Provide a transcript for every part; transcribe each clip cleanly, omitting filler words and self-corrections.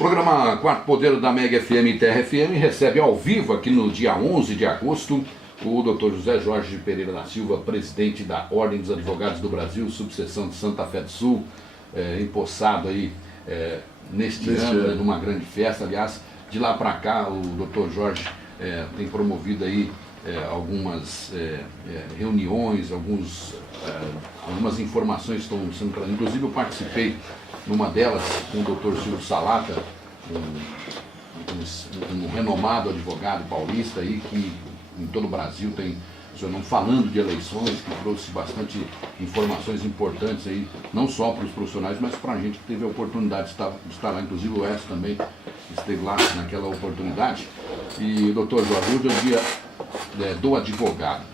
Programa Quarto Poder da Mega FM e Terra FM recebe ao vivo aqui no dia 11 de agosto o Dr. José Jorge Pereira da Silva, presidente da Ordem dos Advogados do Brasil, subseção de Santa Fé do Sul, empossado aí neste ano, numa grande festa. Aliás, de lá para cá o Dr. Jorge tem promovido aí algumas reuniões, algumas informações estão sendo trazidas. Inclusive eu participei numa delas com o Dr. Silvio Salata, um renomado advogado paulista aí, que em todo o Brasil tem, não falando de eleições, que trouxe bastante informações importantes aí, não só para os profissionais, mas para a gente que teve a oportunidade de estar lá. Inclusive o Edson também esteve lá naquela oportunidade. E o doutor Jorge, hoje é o dia do advogado.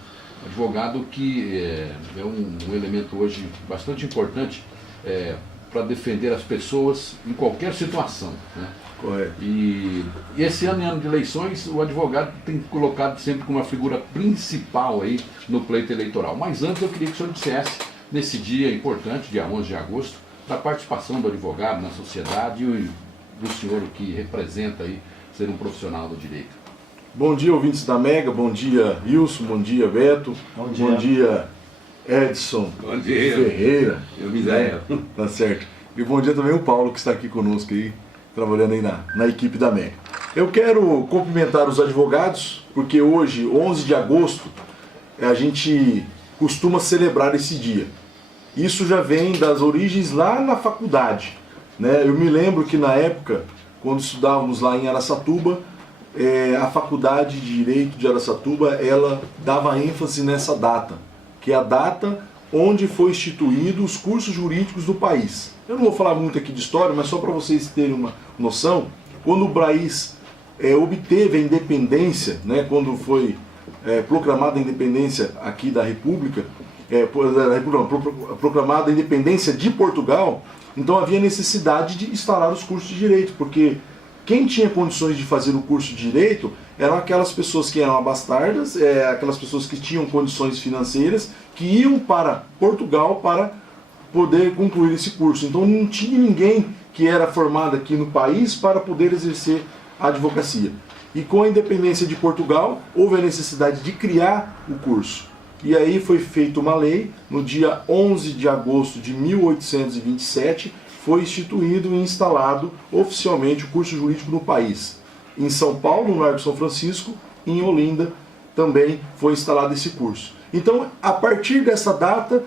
Advogado que é um elemento hoje bastante importante para defender as pessoas em qualquer situação, né? Correto. E esse ano, em ano de eleições, o advogado tem colocado sempre como uma figura principal aí no pleito eleitoral. Mas antes eu queria que o senhor dissesse, nesse dia importante, dia 11 de agosto, da participação do advogado na sociedade e do senhor que representa aí ser um profissional do direito. Bom dia, ouvintes da Mega, bom dia, Wilson, bom dia, Beto, bom dia, Edson, bom dia, Ferreira, Misael. Tá certo. E bom dia também o Paulo, que está aqui conosco aí, trabalhando aí na equipe da Mega. Eu quero cumprimentar os advogados, porque hoje, 11 de agosto, a gente costuma celebrar esse dia. Isso já vem das origens lá na faculdade, né? Eu me lembro que na época, quando estudávamos lá em Araçatuba, a Faculdade de Direito de Araçatuba, ela dava ênfase nessa data, que é a data onde foi instituído os cursos jurídicos do país. Eu não vou falar muito aqui de história, mas só para vocês terem uma noção, quando o país obteve a independência, né, quando foi proclamada a independência aqui da República, proclamada a independência de Portugal, então havia necessidade de instalar os cursos de direito, porque quem tinha condições de fazer o curso de direito eram aquelas pessoas que eram abastardas, aquelas pessoas que tinham condições financeiras, que iam para Portugal para poder concluir esse curso. Então não tinha ninguém que era formado aqui no país para poder exercer a advocacia. E com a independência de Portugal, houve a necessidade de criar o curso. E aí foi feita uma lei, no dia 11 de agosto de 1827, foi instituído e instalado oficialmente o curso jurídico no país. Em São Paulo, no Largo São Francisco, em Olinda, também foi instalado esse curso. Então, a partir dessa data,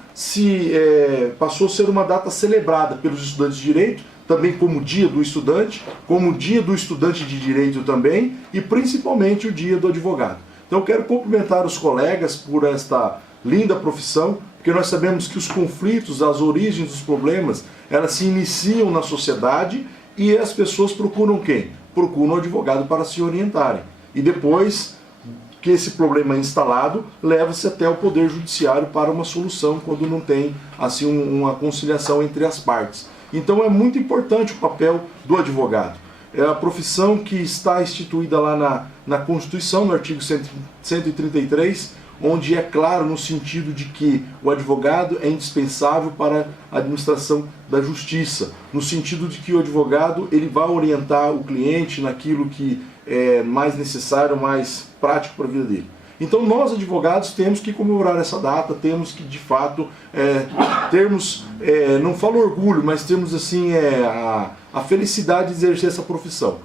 passou a ser uma data celebrada pelos estudantes de Direito, também como Dia do Estudante, como Dia do Estudante de Direito também, e principalmente o Dia do Advogado. Então, eu quero cumprimentar os colegas por esta linda profissão, porque nós sabemos que os conflitos, as origens dos problemas, elas se iniciam na sociedade e as pessoas procuram quem? Procuram o advogado para se orientarem. E depois que esse problema é instalado, leva-se até o Poder Judiciário para uma solução, quando não tem assim uma conciliação entre as partes. Então é muito importante o papel do advogado. É a profissão que está instituída lá na Constituição, no artigo 133, onde é claro no sentido de que o advogado é indispensável para a administração da justiça, no sentido de que o advogado ele vai orientar o cliente naquilo que é mais necessário, mais prático para a vida dele. Então nós advogados temos que comemorar essa data, temos que de fato não falo orgulho, mas temos assim a felicidade de exercer essa profissão,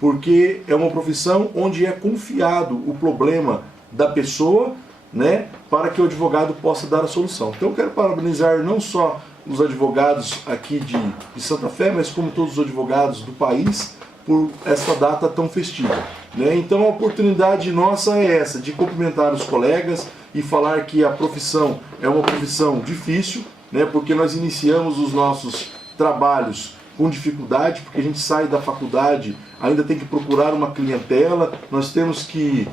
porque é uma profissão onde é confiado o problema da pessoa, né, para que o advogado possa dar a solução. Então eu quero parabenizar não só os advogados aqui de Santa Fé, mas como todos os advogados do país, por essa data tão festiva, né? Então a oportunidade nossa é essa, de cumprimentar os colegas e falar que a profissão é uma profissão difícil, né, porque nós iniciamos os nossos trabalhos com dificuldade, porque a gente sai da faculdade, ainda tem que procurar uma clientela, nós temos que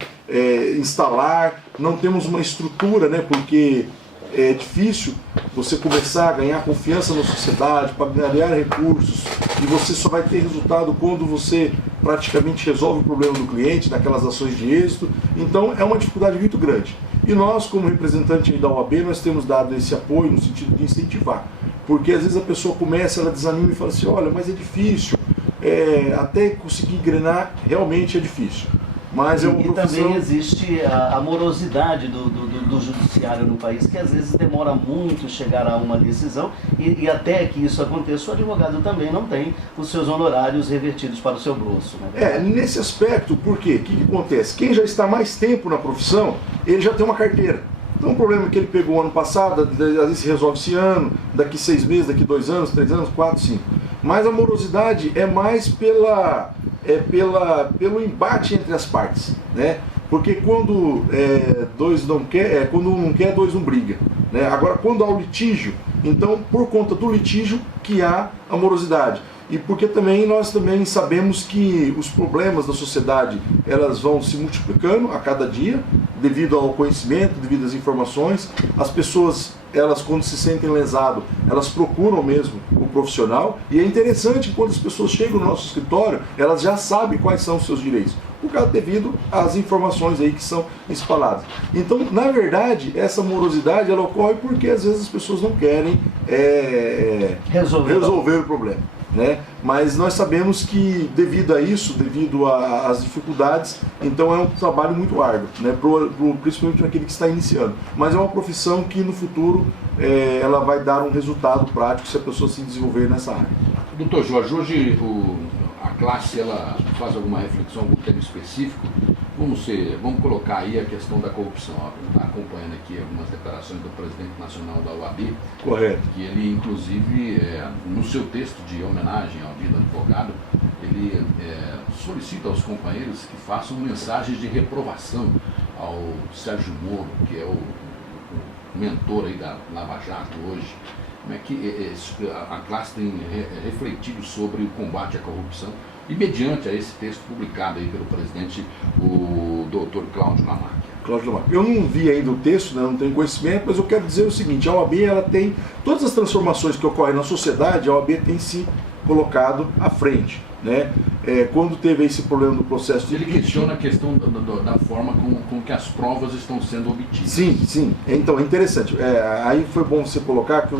instalar, não temos uma estrutura, né, porque é difícil você começar a ganhar confiança na sociedade, para ganhar recursos, e você só vai ter resultado quando você praticamente resolve o problema do cliente, naquelas ações de êxito. Então é uma dificuldade muito grande. E nós, como representante da OAB, nós temos dado esse apoio no sentido de incentivar. Porque às vezes a pessoa começa, ela desanima e fala assim, olha, mas é difícil, até conseguir engrenar realmente é difícil. Mas é uma profissão... também existe a morosidade do judiciário no país, que às vezes demora muito chegar a uma decisão, e até que isso aconteça, o advogado também não tem os seus honorários revertidos para o seu bolso. Né? Nesse aspecto, por quê? O que acontece? Quem já está mais tempo na profissão, ele já tem uma carteira. Então, o problema que ele pegou ano passado, às vezes se resolve esse ano, daqui 6 meses, daqui 2 anos, 3 anos, 4, 5. Mas a morosidade é mais pelo embate entre as partes, né? Porque quando dois não quer, quando um não quer, dois não briga, né? Agora, quando há o litígio, então, por conta do litígio que há a morosidade. E porque também nós também sabemos que os problemas da sociedade, elas vão se multiplicando a cada dia, devido ao conhecimento, devido às informações. As pessoas, elas quando se sentem lesadas, elas procuram mesmo o profissional. E é interessante que quando as pessoas chegam no nosso escritório, elas já sabem quais são os seus direitos, por causa devido às informações aí que são espalhadas. Então, na verdade, essa morosidade, ela ocorre porque às vezes as pessoas não querem resolver o problema. Né? Mas nós sabemos que devido a isso, devido às dificuldades, então é um trabalho muito árduo, né? Principalmente para aquele que está iniciando. Mas é uma profissão que no futuro ela vai dar um resultado prático se a pessoa se desenvolver nessa área. Doutor Jorge, hoje a classe ela faz alguma reflexão, algum tema específico? Vamos colocar aí a questão da corrupção. Está acompanhando aqui algumas declarações do presidente nacional da OAB. Correto. Que ele, inclusive, no seu texto de homenagem ao Dia do Advogado, ele solicita aos companheiros que façam mensagens de reprovação ao Sérgio Moro, que é o mentor aí da Lava Jato hoje. Como é que a classe tem refletido sobre o combate à corrupção e mediante a esse texto publicado aí pelo presidente, o doutor Cláudio Lamarck? Eu não vi ainda o texto, né, não tenho conhecimento, mas eu quero dizer o seguinte: a OAB, ela tem todas as transformações que ocorrem na sociedade, a OAB tem se colocado à frente, né? Quando teve esse problema do processo de... Ele questiona a questão da forma com que as provas estão sendo obtidas. Sim. Então, é interessante. Aí foi bom você colocar que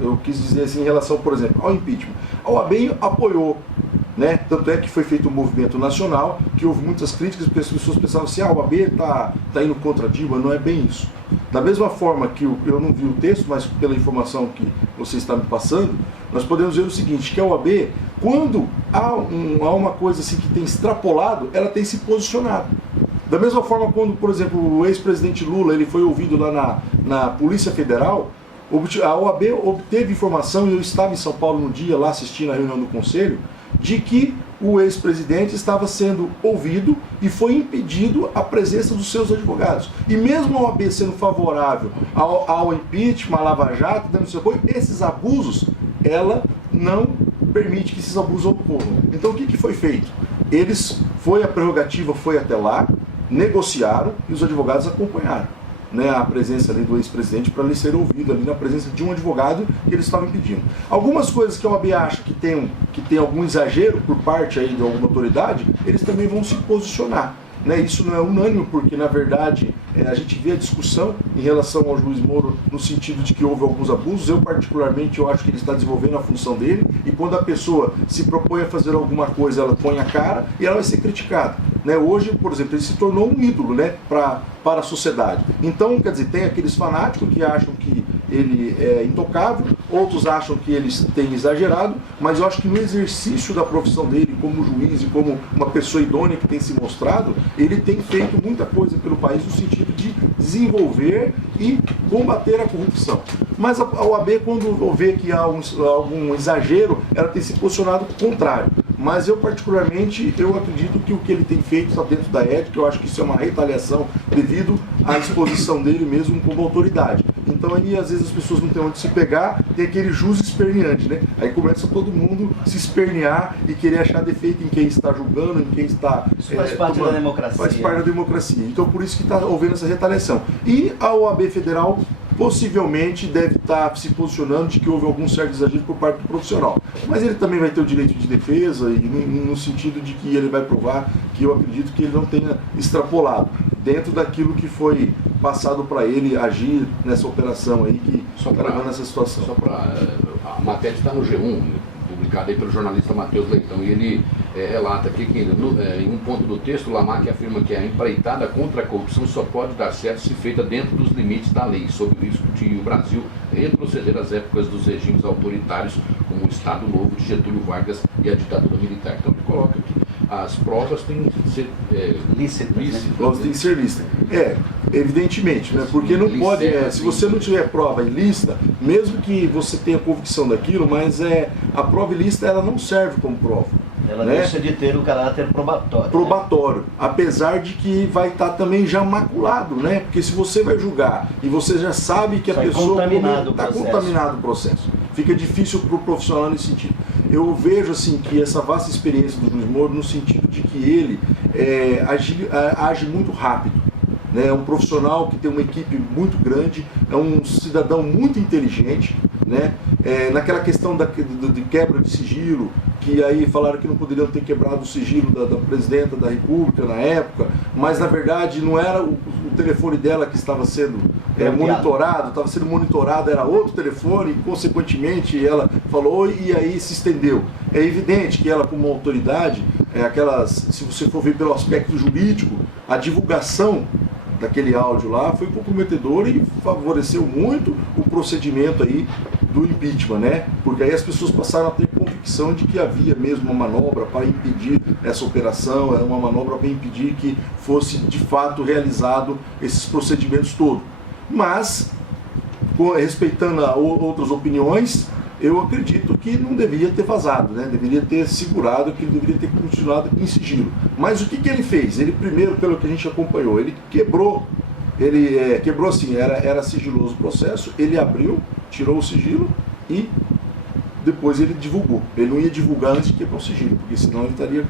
eu quis dizer assim em relação, por exemplo, ao impeachment. A OAB apoiou, né? Tanto é que foi feito um movimento nacional, que houve muitas críticas, porque as pessoas pensavam assim, a OAB está indo contra a Dilma. Não é bem isso. Da mesma forma que eu não vi o texto, mas pela informação que você está me passando, nós podemos ver o seguinte, que a OAB, quando há uma coisa assim que tem extrapolado, ela tem se posicionado. Da mesma forma quando, por exemplo, o ex-presidente Lula ele foi ouvido lá na Polícia Federal, a OAB obteve informação, e eu estava em São Paulo no dia, lá assistindo a reunião do Conselho, de que o ex-presidente estava sendo ouvido e foi impedido a presença dos seus advogados. E mesmo a OAB sendo favorável ao impeachment, à Lava Jato, dando seu apoio, esses abusos, ela não permite que esses abusos ocorram. Então o que foi feito? A prerrogativa foi até lá, negociaram e os advogados acompanharam, né, a presença ali do ex-presidente para ele ser ouvido ali na presença de um advogado que eles estavam impedindo. Algumas coisas que a OAB acha que tem algum exagero por parte aí de alguma autoridade, eles também vão se posicionar. Né? Isso não é unânime, porque na verdade a gente vê a discussão em relação ao juiz Moro no sentido de que houve alguns abusos. Eu particularmente acho que ele está desenvolvendo a função dele, e quando a pessoa se propõe a fazer alguma coisa, ela põe a cara e ela vai ser criticada. Né? Hoje, por exemplo, ele se tornou um ídolo, né, para a sociedade. Então, quer dizer, tem aqueles fanáticos que acham que ele é intocável, outros acham que ele tem exagerado, mas eu acho que no exercício da profissão dele como juiz e como uma pessoa idônea que tem se mostrado, ele tem feito muita coisa pelo país no sentido de desenvolver e combater a corrupção. Mas a OAB, quando vê que há algum exagero, ela tem se posicionado contrário. Mas eu particularmente, eu acredito que o que ele tem feito está dentro da ética. Eu acho que isso é uma retaliação devido à exposição dele mesmo como autoridade. Então aí às vezes as pessoas não têm onde se pegar, tem aquele jus esperneante, né? Aí começa todo mundo se espernear e querer achar defeito em quem está julgando, em quem está... Isso faz parte da democracia. Faz parte da democracia. Então por isso que está havendo essa retaliação. E a OAB Federal possivelmente deve estar se posicionando de que houve algum certo exagero por parte do profissional. Mas ele também vai ter o direito de defesa, e no sentido de que ele vai provar que eu acredito que ele não tenha extrapolado dentro daquilo que foi passado para ele agir nessa operação aí que está levando essa situação. A matéria está no G1, publicada aí pelo jornalista Matheus Leitão, e ele relata aqui que em um ponto do texto, Lamarck afirma que a empreitada contra a corrupção só pode dar certo se feita dentro dos limites da lei, sob o risco de o Brasil retroceder às épocas dos regimes autoritários, como o Estado Novo de Getúlio Vargas e a ditadura militar. Então ele coloca que as provas têm que ser lícitas. Provas têm que ser lícitas. Evidentemente, né? Porque não pode, se você não tiver prova ilícita, mesmo que você tenha convicção daquilo, mas a prova ilícita ela não serve como prova. Ela deixa de ter o caráter probatório. Probatório, apesar de que vai estar também já maculado, né? Porque se você vai julgar e você já sabe que a pessoa está contaminado o processo, fica difícil para o profissional nesse sentido. Eu vejo assim que essa vasta experiência do juiz Moro no sentido de que ele age muito rápido. É um profissional que tem uma equipe muito grande, é um cidadão muito inteligente, né? Naquela questão de quebra de sigilo, que aí falaram que não poderiam ter quebrado o sigilo da presidenta da República na época, mas na verdade não era o telefone dela que estava sendo monitorado, estava sendo monitorado, era outro telefone, e consequentemente ela falou e aí se estendeu. É evidente que ela, como autoridade, se você for ver pelo aspecto jurídico, a divulgação daquele áudio lá foi comprometedora e favoreceu muito o procedimento aí do impeachment, né? Porque aí as pessoas passaram a ter convicção de que havia mesmo uma manobra para impedir essa operação, era uma manobra para impedir que fosse de fato realizado esses procedimentos todos. Mas, respeitando outras opiniões, eu acredito que não deveria ter vazado, né? Deveria ter segurado, que ele deveria ter continuado em sigilo. Mas o que ele fez? Ele primeiro, pelo que a gente acompanhou, ele quebrou assim, era sigiloso o processo, ele abriu, tirou o sigilo e depois ele divulgou. Ele não ia divulgar antes de quebrar o sigilo, porque senão ele estaria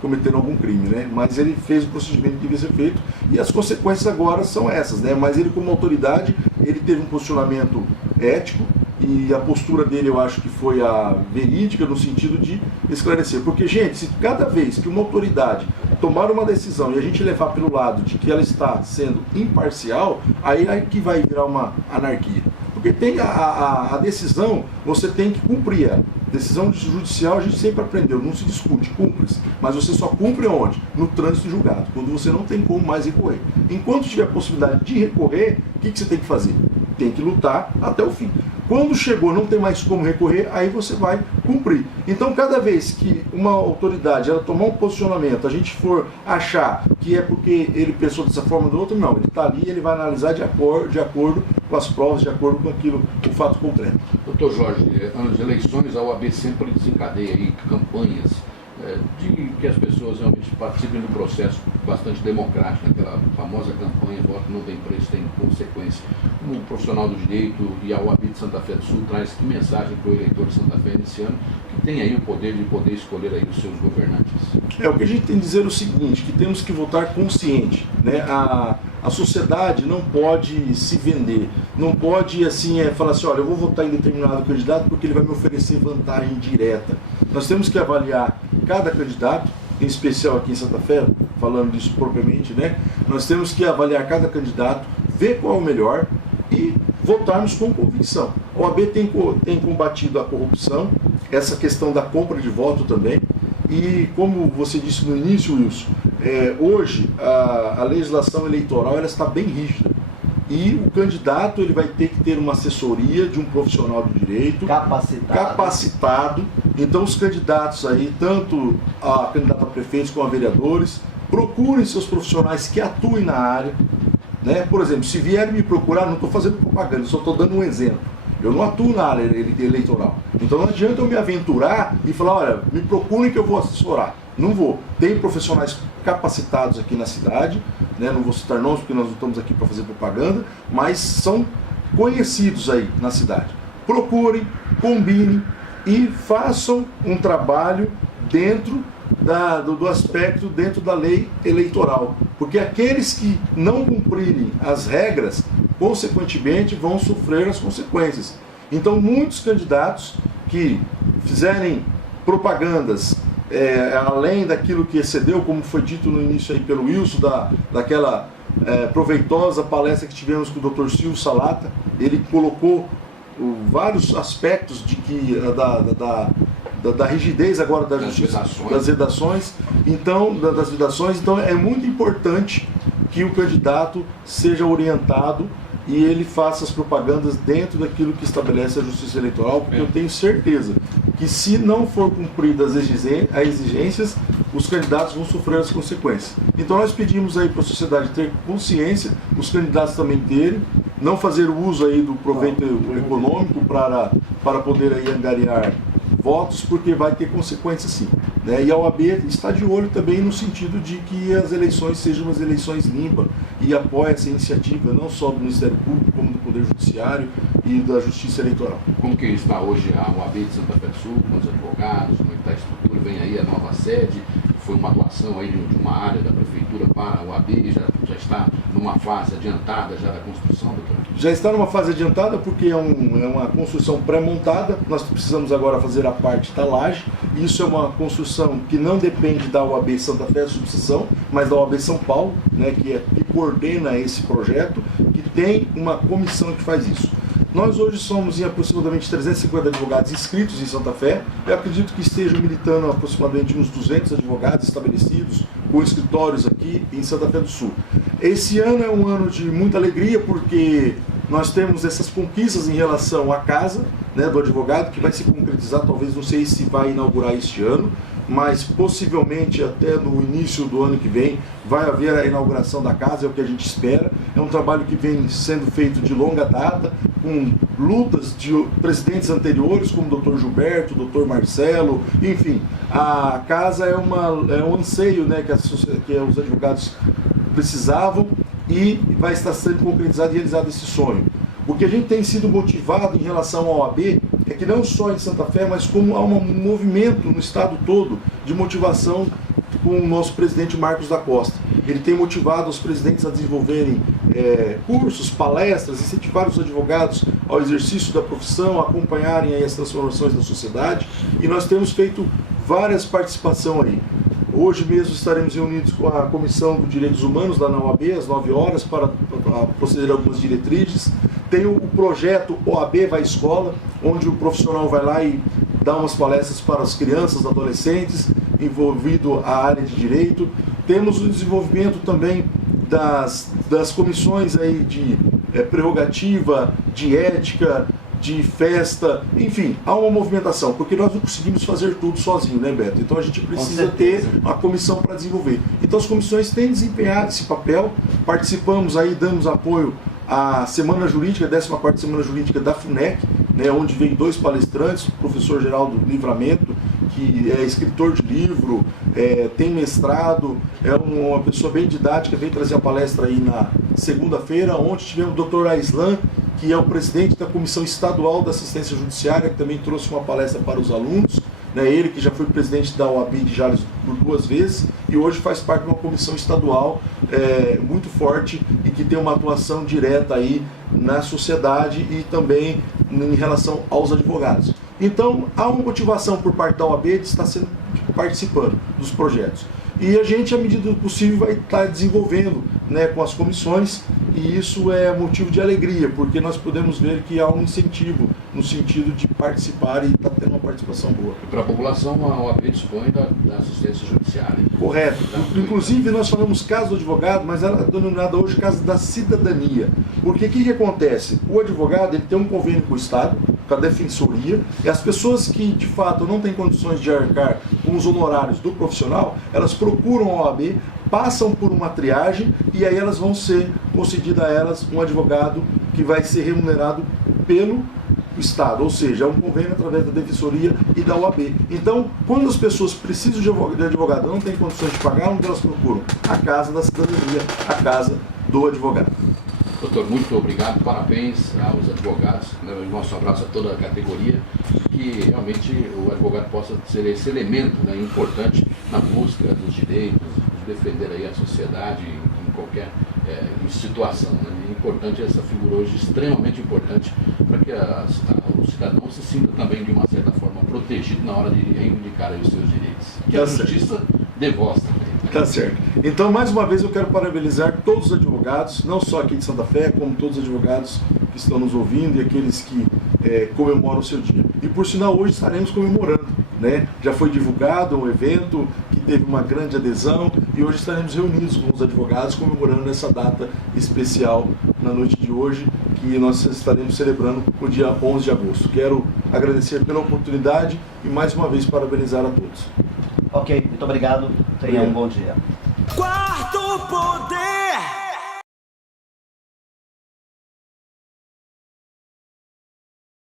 cometendo algum crime, né? Mas ele fez o procedimento que devia ser feito e as consequências agora são essas, né? Mas ele, como autoridade, ele teve um posicionamento ético, e a postura dele eu acho que foi a verídica no sentido de esclarecer. Porque, gente, se cada vez que uma autoridade tomar uma decisão e a gente levar pelo lado de que ela está sendo imparcial, aí é que vai virar uma anarquia. Porque tem a decisão, você tem que cumprir ela. Decisão judicial a gente sempre aprendeu, não se discute, cumpre-se. Mas você só cumpre onde? No trânsito julgado, quando você não tem como mais recorrer. Enquanto tiver a possibilidade de recorrer, o que você tem que fazer? Tem que lutar até o fim. Quando chegou, não tem mais como recorrer, aí você vai cumprir. Então, cada vez que uma autoridade ela tomar um posicionamento, a gente for achar que é porque ele pensou dessa forma ou do outro, não. Ele está ali, ele vai analisar de acordo com as provas, de acordo com aquilo, o fato concreto. Doutor Jorge, nas eleições a OAB sempre desencadeia aí campanhas de que as pessoas realmente participem do processo bastante democrático, aquela famosa campanha voto não tem preço, tem consequência. Como profissional do direito e a OAB de Santa Fé do Sul traz que mensagem para o eleitor de Santa Fé nesse ano, que tem aí o poder de poder escolher aí os seus governantes? O que a gente tem que dizer é o seguinte, que temos que votar consciente, né? A sociedade não pode se vender, não pode assim falar assim, olha, eu vou votar em determinado candidato porque ele vai me oferecer vantagem direta. Nós temos que avaliar cada candidato, em especial aqui em Santa Fé, falando disso propriamente, né? Nós temos que avaliar cada candidato, ver qual é o melhor e votarmos com convicção. A OAB tem combatido a corrupção, essa questão da compra de voto também, e como você disse no início, Wilson, hoje a legislação eleitoral ela está bem rígida. E o candidato ele vai ter que ter uma assessoria de um profissional do direito capacitado. Então os candidatos aí, tanto a candidata a prefeitos como a vereadores, procurem seus profissionais que atuem na área, né? Por exemplo, se vierem me procurar, não estou fazendo propaganda, só estou dando um exemplo. Eu não atuo na área eleitoral. Então não adianta eu me aventurar e falar, olha, me procurem que eu vou assessorar. Não vou. Tem profissionais capacitados aqui na cidade, né? Não vou citar nomes porque nós não estamos aqui para fazer propaganda, mas são conhecidos aí na cidade. Procurem, combinem e façam um trabalho dentro do aspecto, dentro da lei eleitoral. Porque aqueles que não cumprirem as regras, consequentemente, vão sofrer as consequências. Então, muitos candidatos que fizerem propagandas além daquilo que excedeu, como foi dito no início aí pelo Wilson, daquela proveitosa palestra que tivemos com o Dr. Silvio Salata, ele colocou vários aspectos de que da rigidez agora da justiça, das redações, então, das vedações. Então é muito importante que o candidato seja orientado e ele faça as propagandas dentro daquilo que estabelece a Justiça Eleitoral, porque eu tenho certeza que se não for cumpridas as exigências, os candidatos vão sofrer as consequências. Então nós pedimos aí para a sociedade ter consciência, os candidatos também terem, não fazer uso aí do proveito econômico para poder aí angariar votos, porque vai ter consequências sim. Né? E a OAB está de olho também no sentido de que as eleições sejam umas eleições limpas e apoia essa iniciativa não só do Ministério Público, como do Poder Judiciário e da Justiça Eleitoral. Como que está hoje a OAB de Santa Fé do Sul, com os advogados, como está a estrutura? Vem aí a nova sede, foi uma doação aí de uma área da Prefeitura para a OAB, já está numa fase adiantada já da construção, doutor? Já está numa fase adiantada porque é uma construção pré-montada, nós precisamos agora fazer a parte da laje, isso é uma construção que não depende da OAB Santa Fé Subseção, mas da OAB São Paulo, né, que coordena esse projeto, que tem uma comissão que faz isso. Nós hoje somos em aproximadamente 350 advogados inscritos em Santa Fé. Eu acredito que estejam militando aproximadamente uns 200 advogados estabelecidos, com escritórios aqui em Santa Fé do Sul. Esse ano é um ano de muita alegria, porque nós temos essas conquistas em relação à casa, né, do advogado, que vai se concretizar, talvez, não sei se vai inaugurar este ano, mas possivelmente até no início do ano que vem vai haver a inauguração da casa, é o que a gente espera. É um trabalho que vem sendo feito de longa data, com lutas de presidentes anteriores, como o Dr. Gilberto, o Dr. Marcelo, enfim. A casa é um anseio, né, que os advogados precisavam, e vai estar sendo concretizado e realizado esse sonho. O que a gente tem sido motivado em relação ao OAB é que não só em Santa Fé, mas como há um movimento no estado todo de motivação com o nosso presidente Marcos da Costa. Ele tem motivado os presidentes a desenvolverem cursos, palestras, incentivar os advogados ao exercício da profissão, a acompanharem aí as transformações da sociedade, e nós temos feito várias participações aí. Hoje mesmo estaremos reunidos com a Comissão dos Direitos Humanos lá na OAB, às 9 horas, para proceder a algumas diretrizes. Tem o projeto OAB Vai à Escola, onde o profissional vai lá e dá umas palestras para as crianças, adolescentes, envolvido a área de direito. Temos o desenvolvimento também das comissões aí de prerrogativa, de ética, de festa, enfim, há uma movimentação, porque nós não conseguimos fazer tudo sozinho, né, Beto? Então a gente precisa ter uma comissão para desenvolver. Então as comissões têm desempenhado esse papel, participamos aí, damos apoio à Semana Jurídica, 14ª Semana Jurídica da FUNEC, né, onde vem 2 palestrantes, o professor Geraldo Livramento, que é escritor de livro, tem mestrado, é uma pessoa bem didática, veio trazer a palestra aí na segunda-feira. Ontem tivemos o Dr. Aislan, que é o presidente da Comissão Estadual da Assistência Judiciária, que também trouxe uma palestra para os alunos. Né, ele que já foi presidente da OAB de Jales por 2 vezes e hoje faz parte de uma comissão estadual muito forte e que tem uma atuação direta aí na sociedade e também em relação aos advogados. Então há uma motivação por parte da OAB de estar participando dos projetos. E a gente, à medida do possível, vai estar desenvolvendo, né, com as comissões, e isso é motivo de alegria, porque nós podemos ver que há um incentivo no sentido de participar e está tendo uma participação boa. Para a população, a OAB dispõe da assistência judiciária. Correto. Inclusive, nós falamos caso do advogado, mas ela é denominada hoje caso da cidadania. Porque o que acontece? O advogado ele tem um convênio com o Estado, com a Defensoria, e as pessoas que, de fato, não têm condições de arcar com os honorários do profissional, elas procuram a OAB, passam por uma triagem e aí elas vão ser concedido a elas um advogado que vai ser remunerado pelo Estado, ou seja, é um convênio através da Defensoria e da OAB. Então, quando as pessoas precisam de advogado, não têm condições de pagar, onde elas procuram? A Casa da Cidadania, a Casa do Advogado. Doutor, muito obrigado, parabéns aos advogados, né, nosso abraço a toda a categoria, que realmente o advogado possa ser esse elemento, né, importante na busca dos direitos, de defender aí a sociedade em qualquer situação. Né? É importante essa figura hoje, extremamente importante, para que o cidadão se sinta também, de uma certa forma, protegido na hora de reivindicar aí os seus direitos. Que a justiça devosta também. Tá certo. Então, mais uma vez, eu quero parabenizar todos os advogados, não só aqui de Santa Fé, como todos os advogados que estão nos ouvindo e aqueles que comemoram o seu dia. E, por sinal, hoje estaremos comemorando, né? Já foi divulgado um evento que teve uma grande adesão e hoje estaremos reunidos com os advogados comemorando essa data especial na noite de hoje, que nós estaremos celebrando o dia 11 de agosto. Quero agradecer pela oportunidade e mais uma vez parabenizar a todos. Ok, muito obrigado. Tenha um bom dia. Quarto Poder!